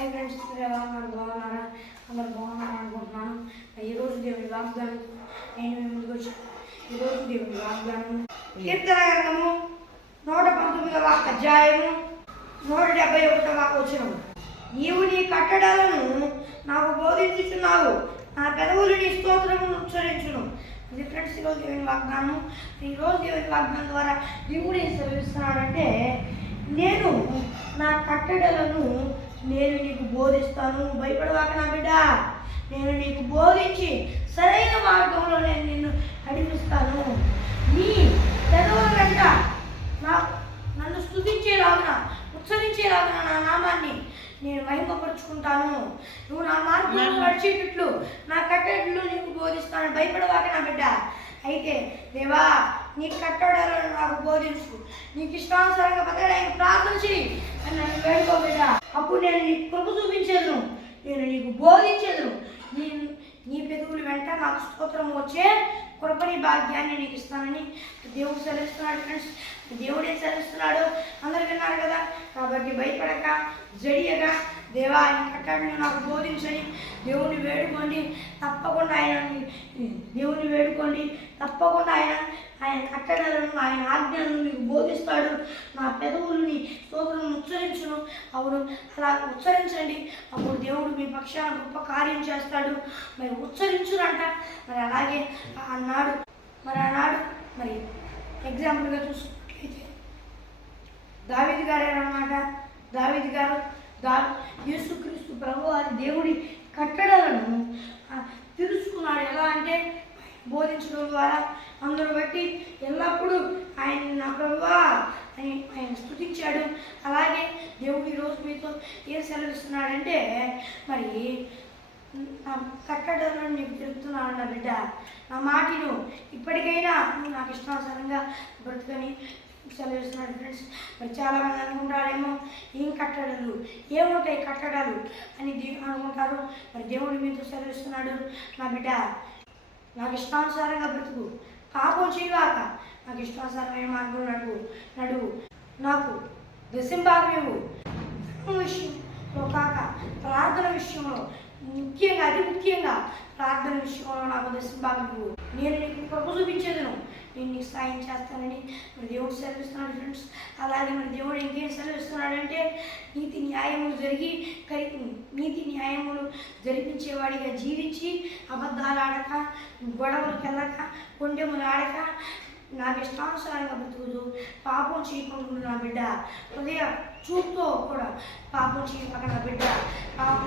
Hi friends, మీరు ఎలా ఉన్నారు? బాగున్నారా? అందరూ బాగున్నారా అనుకుంటున్నాను. ఈరోజు దేవుని వాగ్దానం నేను మీ ముందుకు వచ్చాను. ఈరోజు దేవుని వాగ్దానం కీర్తన గ్రంథము 119వ అధ్యాయము 171వ వచనం. నీవు నీ కట్టడలను నాకు బోధించుచున్నావు, నా పెదవులు నీ స్తోత్రమును ఉచ్చరించును. ఇది ఫ్రెండ్స్ ఈరోజు దేవుని వాగ్దానం. ఈరోజు దేవుని వాగ్దానం ద్వారా దేవుడు ఏం సెలవిస్తున్నాడంటే, నేను నా కట్టడలను నేను నీకు బోధిస్తాను, భయపడవాక నా బిడ్డ. నేను నీకు బోధించి సరైన మార్గంలో నేను నిన్ను నడిపిస్తాను. నీ పెదవుల వెంట నన్ను స్తుతించేలాగున, ఉచ్చరించేలాగున నా నామాన్ని నేను మహిమపరుచుకుంటాను. నువ్వు నా మార్గంలో నడిచేటట్లు నా కట్టడలు నీకు బోధిస్తాను, భయపడవాక నా బిడ్డ. అయితే దేవా, నీ కట్టడలను నాకు బోధించు, నీకు ఇష్టానుసారంగా బతకడానికి ప్రార్థన చేయి అని నన్ను వేడుకో బిడ్డ. అప్పుడు నేను నీకు కృప చూపించేదును, నేను నీకు బోధించేదును. నీ పెదవుల వెంట నాకు స్తోత్రం వచ్చే కృపని భాగ్యాన్ని నీకు ఇస్తానని దేవుడు సెలవిస్తున్నాడు. ఫ్రెండ్స్, దేవుడే సెలవిస్తున్నాడు, అందరు విన్నారు కదా. కాబట్టి భయపడక జడియగా దేవా ఆయన కట్టడను నాకు బోధించని దేవుని వేడుకోండి. తప్పకుండా దేవుని వేడుకోండి. తప్పకుండా ఆయన కట్టడలను, ఆయన ఆజ్ఞలను మీకు బోధిస్తాడు. నా పెదవులని స్తోత్రం ఉచ్చరించును. అవును, అలా ఉచ్చరించండి. అప్పుడు దేవుడు మీ పక్షాన గొప్ప కార్యం చేస్తాడు. మరి ఉచ్చరించునంట. మరి అలాగే ఆనాడు మరి ఎగ్జాంపుల్గా చూసుకున్నట్లయితే దావీదు గారేనమాట. దావీదు గారు యేసుక్రీస్తు ప్రభు వారి దేవుడి కట్టడలను తెలుసుకున్నాడు. ఎలా అంటే బోధించడం ద్వారా అందరూ బట్టి ఎల్లప్పుడూ ఆయన నా ప్రభువా అని ఆయన స్తుతించాడు. అలాగే దేవుడు ఈరోజు మీతో ఏం సెలవిస్తున్నాడంటే, మరి నా కట్టడలను నీకు తెలుపుతున్నాను నా బిడ్డ. నా మాటను ఇప్పటికైనా నువ్వు నాకు ఇష్టానుసారంగా బ్రతుకని సెలవిస్తున్నాడు. ఫ్రెండ్స్, మరి చాలామంది అనుకుంటారేమో, ఏం కట్టడాలు, ఏముంటాయి కట్టడాలు అని అనుకుంటారు. మరి దేవుడు మీతో సెలవిస్తున్నాడు, నా బిడ్డ నాకు ఇష్టానుసారంగా బ్రతుకు, పాపం చేయవాక నాకు ఇష్టానుసారమైన మార్గం నడువు, నాకు దశంభాగం ఇవ్వు. విషయంలో కాక ప్రార్థన విషయంలో, ముఖ్యంగా అతి ముఖ్యంగా ప్రార్థన విషయంలో నాకు దశంభాగం ఇవ్వు. నేను నీకు కృప చూపించేదను, నేను నీకు సాయం చేస్తానని మరి దేవుడు సెలవిస్తున్నాడు. ఫ్రెండ్స్, అలాగే మరి దేవుడు ఇంకేం సెలవిస్తున్నాడంటే, నీతి న్యాయములు జరిపించేవాడిగా జీవించి, అబద్ధాలు ఆడక, గొడవలకు వెళ్ళక, కొండెములు ఆడక, నాకు ఇష్టానుసారంగా బ్రతుకుదు, పాపం చేయకుండా నా బిడ్డ. హృదయ చూపుతో కూడా పాపం చేయక నా బిడ్డ.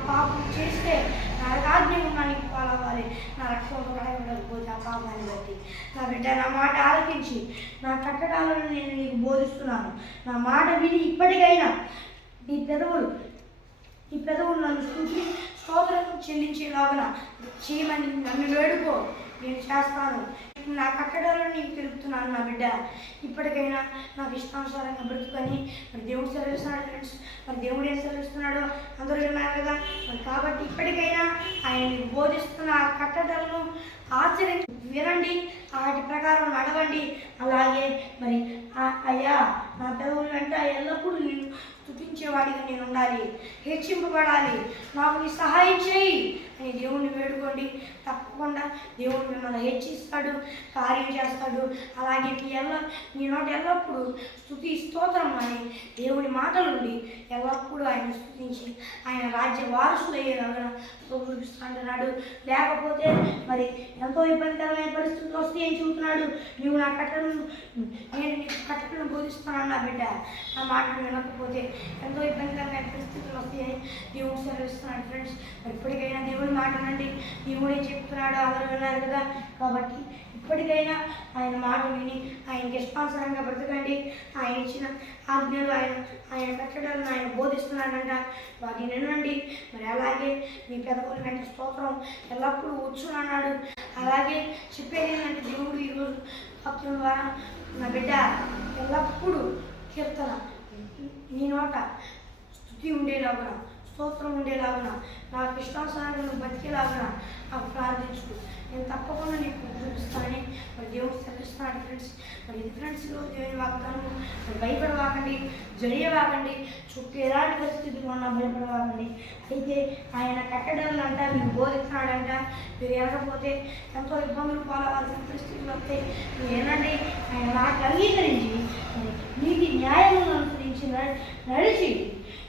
పాపం చేస్తే నా ఆజ్ఞ ఉన్నానికి పాలవ్వాలి, నా రక్తంలో ఉండకపోతే ఆ పాపాన్ని బట్టి. నా బిడ్డ, నా మాట ఆలకించి నా కట్టడాలను నేను నీకు బోధిస్తున్నాను. నా మాట విని ఇప్పటికైనా నీ పెదవులు నన్ను స్తోత్రం చెల్లించేలాగా చేయమని నన్ను వేడుకో, నేను చేస్తాను. నా కట్టడాలను నీకు తెలుపుతున్నాను నా బిడ్డ. ఇప్పటికైనా నాకు ఇష్టానుసారంగా బ్రతుకని మరి దేవుడు సెలవిస్తున్నాడు. ఫ్రెండ్స్, మరి దేవుడు ఏం సెలవిస్తున్నాడో అందరూ విన్నారు కదా. మరి కాబట్టి ఇప్పటికైనా ఆయన నీకు బోధిస్తున్న ఆ కట్టడాలను ఆచరించి వినండి, వాటి ప్రకారం నడవండి. అలాగే మరి అయ్యా, నా పెదవుల వెంట ఎల్లప్పుడూ నేను స్తుతించేవాడిగా నేను ఉండాలి, హెచ్చింపబడాలి, నాకు నీ సహాయం చేయి అని దేవుణ్ణి వేడుకోండి. తప్పకుండా దేవుడు మిమ్మల్ని హెచ్చిస్తాడు, కార్యం చేస్తాడు. అలాగే నీ నోట ఎల్లప్పుడూ స్తోత్రం అని దేవుని మాటలుండి ఎల్లప్పుడూ ఆయన స్తుతించి ఆయన రాజ్య వారసులు అయ్యేలాగా చూపిస్తాడు. లేకపోతే మరి ఎంతో ఇబ్బందికరమైన పరిస్థితులు వస్తాయని చెబుతున్నాడు. నేను నీకు కట్టడలను బోధిస్తున్నాను నా బిడ్డ. నా మాటను వినకపోతే ఎంతో ఇబ్బందికరమైన పరిస్థితులు వస్తాయని దేవుడు సెలవిస్తున్నాడు. ఫ్రెండ్స్, మరి ఇప్పటికైనా దేవుడి మాట నండి. దేవుడే చెప్తున్నాడు, అందరూ విన్నారు కదా. కాబట్టి ఇప్పటికైనా ఆయన మాట విని ఆయనకి ఇష్టానుసారంగా బ్రతకండి. ఆయన ఇచ్చిన ఆజ్ఞలు, ఆయన కట్టడాలను ఆయన బోధిస్తున్నాడంట, వాటిని వినండి. మరి అలాగే మీ పెదవుల వెంట స్తోత్రం ఎల్లప్పుడూ వచ్చునన్నాడు. అలాగే చెప్పేది ఏంటంటే, దేవుడు ఈరోజు వాక్యం ద్వారా నా బిడ్డ ఎల్లప్పుడూ కీర్తన నీ నోట స్తుతి ఉండేలాగా, స్తోత్రం ఉండేలాగున నాకు ఇష్టానుసారంగా నువ్వు బతికేలాగున నాకు ప్రార్థించు. నేను తప్పకుండా నీకు చూపిస్తానని మరి దేవుడు సెలవిస్తున్నాడు ఫ్రెండ్స్. మరి ఇది ఫ్రెండ్స్ దేవుని వాగ్దానం. మరి భయపడవాకండి, జడియవాకండి, చుట్టూ ఎలాంటి పరిస్థితులు ఉన్నా భయపడవాకండి. అయితే ఆయన కట్టడాలంట మీరు బోధిస్తున్నాడంట, మీరు ఎనకపోతే ఎంతో ఇబ్బందులు పాలవలసిన పరిస్థితులు వస్తే మీరు ఏనండి ఆయన నాకు అంగీకరించి మరి నీతి న్యాయములను అనుసరించి నడిచి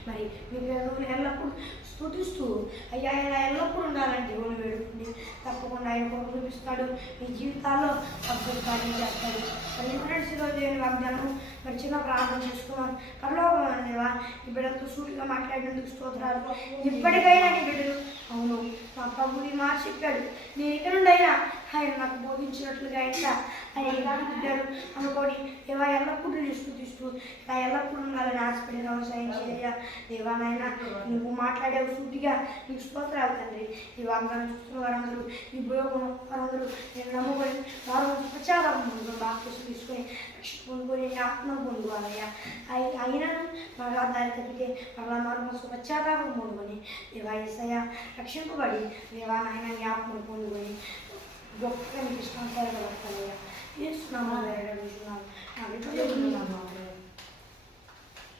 మరి మీరు ఎల్లప్పుడూ స్తుతిస్తూ అయ్యా ఆయన ఎల్లప్పుడూ ఉండాలని దేవుని వేడుకుండి తప్పకుండా ఆయన కొరకు చూపిస్తాడు. మీ జీవితాల్లో అద్భుతాలు చేస్తాడు. మరి ఫ్రెండ్స్ ఈరోజు దేవుని వాగ్దానం మరి చిన్న ప్రార్థన చేసుకున్నాం. పరలోకమైన దేవా ఈ బిడ్డలతో సూటిగా మాట్లాడినందుకు స్తోత్రాలు. ఇప్పటికైనా నీ బిడ్డలు అవును మా ప్రభు నీ మాట చెప్పాడు, నేను ఇక్కడ నుండి అయినా ఆయన నాకు బోధించినట్లుగా ఇంకా ఆయన ఇలాంటి బిడ్డలు అనుకోని దేవా ఎల్లప్పుడూ నేను స్థుతిస్తూ ఇలా ఎల్లప్పుడూ ఉండాలని ఆశపడిన వ్యవసాయం చేయ దేవా నాయన నువ్వు మాట్లాడే సూటిగా నీకు స్తోత్రాలు తండ్రి. ఈ వాగ్దానం చూస్తున్న వారందరూ ఈ ఉపయోగం వారందరూ నేను నమ్ముకొని వారు ప్రచారం బాప్తిసం తీసుకొని రక్షణ పొందుకొని ఆత్మను పొందుకోవాలయ్యా. అయినను మరలా దారి తప్పితే మరలా మనసు పశ్చాత్తాపం పొందుకొని దేవా యేసయ్య రక్షింపబడి దేవా నాయన జ్ఞాపకం పొందుకొని గొప్పగా నీకు ఇష్టానుసారంగా వస్తానయ్యా. చేస్తున్నాము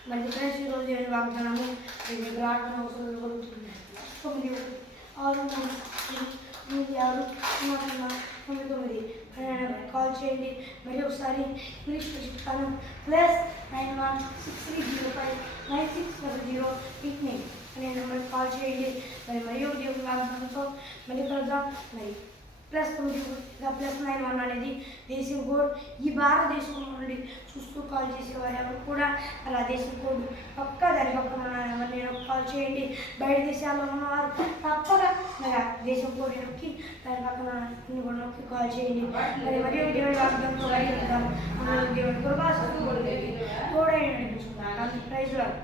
మరి ఫ్రెండ్స్ ఈరోజు ఏడు వాగ్దానము మీ ప్రార్థన అవసరం కలుగుతుంది. 9 6 3 6 9 కాల్ చేయండి. మరి ఒకసారి ఇంగ్లీష్లో చెప్తాను. +9163059600 అనే నెంబర్కి కాల్ చేయండి. మరియు దేవుని వాగ్దానంతో మళ్ళీ కలుద్దాం. మరి +91 అనేది దేశం కోడ్. ఈ భారతదేశం నుండి చూస్తూ కాల్ చేసేవారు ఎవరు కూడా అలా దేశం కోడ్ పక్క దాని పక్కన ఎవరు నేను కాల్ చేయండి. బయట దేశాల్లో ఉన్నవారు తప్పగా మరి దేశం కోడ్ నొక్కి దాని పక్కన కూడా నొక్కి కాల్ చేయండి. మరియు దేవుడి వాగ్దానంతో దేవుడి కృపా తోడై నడిపించుకున్నాను. Praise lord.